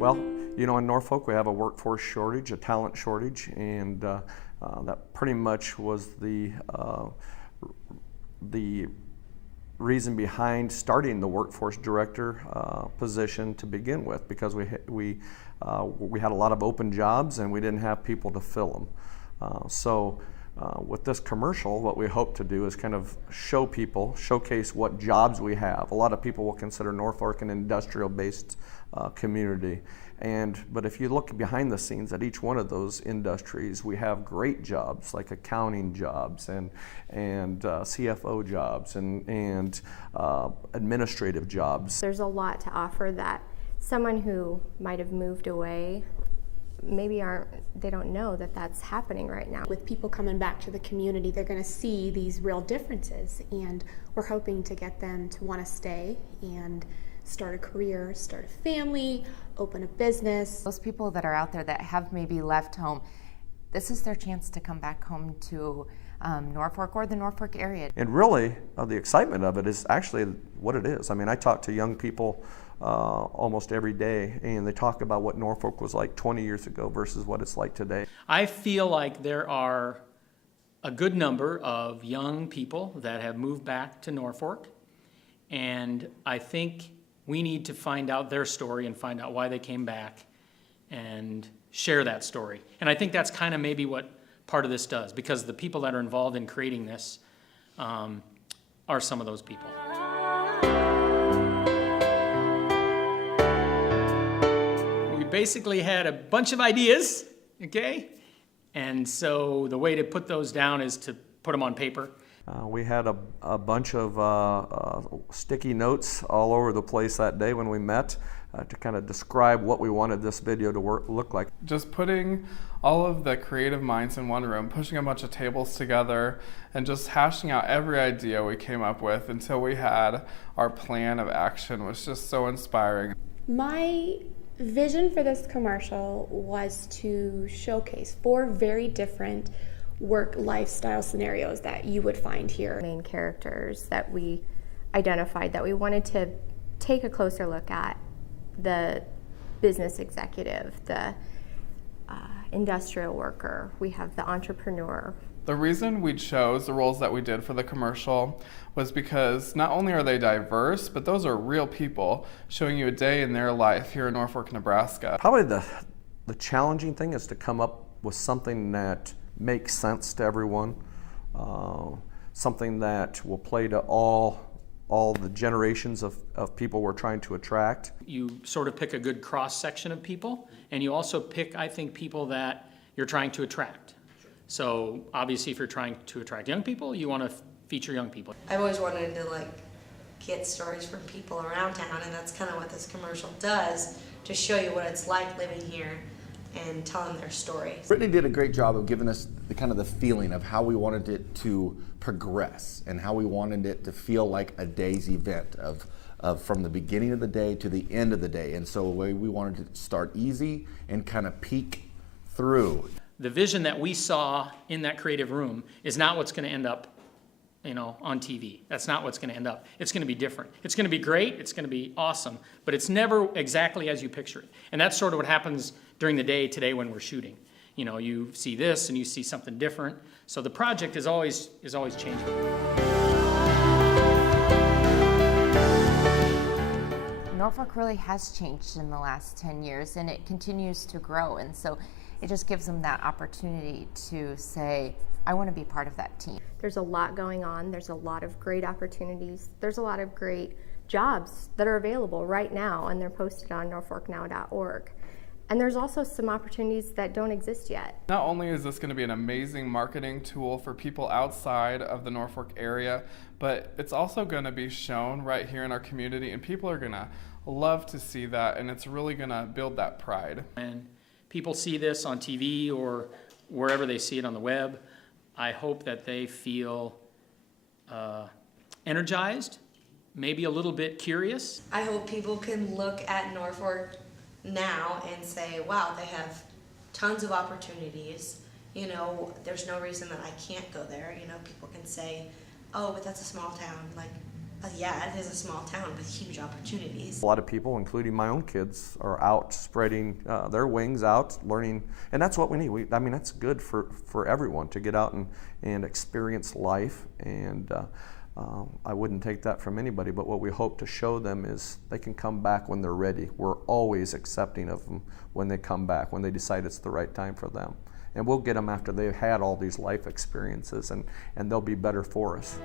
Well, you know, in Norfolk we have a workforce shortage, a talent shortage, and that pretty much was the reason behind starting the workforce director position to begin with, because we had a lot of open jobs and we didn't have people to fill them. With this commercial, what we hope to do is kind of showcase what jobs we have. A lot of people will consider Norfolk an industrial-based community, but if you look behind the scenes at each one of those industries, we have great jobs like accounting jobs and CFO jobs and administrative jobs. There's a lot to offer that someone who might have moved away maybe they don't know that that's happening right now. With people coming back to the community, they're going to see these real differences, and we're hoping to get them to want to stay and start a career, start a family, open a business. Those people that are out there that have maybe left home, this is their chance to come back home to Norfolk or the Norfolk area. And really, the excitement of it is actually what it is. I mean, I talk to young people almost every day, and they talk about what Norfolk was like 20 years ago versus what it's like today. I feel like there are a good number of young people that have moved back to Norfolk, and I think we need to find out their story and find out why they came back and share that story. And I think that's kind of maybe what part of this does, because the people that are involved in creating this are some of those people. Basically had a bunch of ideas, okay? And so the way to put those down is to put them on paper. We had a bunch of sticky notes all over the place that day when we met to kind of describe what we wanted this video to look like. Just putting all of the creative minds in one room, pushing a bunch of tables together, and just hashing out every idea we came up with until we had our plan of action was just so inspiring. My vision for this commercial was to showcase 4 very different work lifestyle scenarios that you would find here. Main characters that we identified that we wanted to take a closer look at: the business executive, the industrial worker, we have the entrepreneur. The reason we chose the roles that we did for the commercial was because not only are they diverse, but those are real people showing you a day in their life here in Norfolk, Nebraska. Probably the challenging thing is to come up with something that makes sense to everyone, something that will play to all the generations of people we're trying to attract. You sort of pick a good cross-section of people, and you also pick, I think, people that you're trying to attract. So obviously if you're trying to attract young people, you want to feature young people. I've always wanted to get stories from people around town, and that's kind of what this commercial does, to show you what it's like living here and telling their stories. Brittany did a great job of giving us the feeling of how we wanted it to progress and how we wanted it to feel like a day's event of from the beginning of the day to the end of the day. And so we wanted to start easy and kind of peek through. The vision that we saw in that creative room is not what's going to end up, on TV. That's not what's going to end up. It's going to be different. It's going to be great. It's going to be awesome. But it's never exactly as you picture it. And that's sort of what happens during the day today when we're shooting. You see this and you see something different. So the project is always changing. Norfolk really has changed in the last 10 years, and it continues to grow. And so it just gives them that opportunity to say, I want to be part of that team. There's a lot going on. There's a lot of great opportunities. There's a lot of great jobs that are available right now, and they're posted on norfolknow.org. And there's also some opportunities that don't exist yet. Not only is this going to be an amazing marketing tool for people outside of the Norfolk area, but it's also going to be shown right here in our community, and people are going to love to see that, and it's really going to build that pride. And people see this on TV or wherever they see it on the web, I hope that they feel energized, maybe a little bit curious. I hope people can look at Norfolk now and say, wow, they have tons of opportunities. There's no reason that I can't go there. People can say, oh, but that's a small town. yeah, it is a small town with huge opportunities. A lot of people, including my own kids, are out spreading their wings out, learning, and that's what we need. I mean, that's good for everyone to get out and experience life, and I wouldn't take that from anybody, but what we hope to show them is they can come back when they're ready. We're always accepting of them when they come back, when they decide it's the right time for them. And we'll get them after they've had all these life experiences, and they'll be better for us.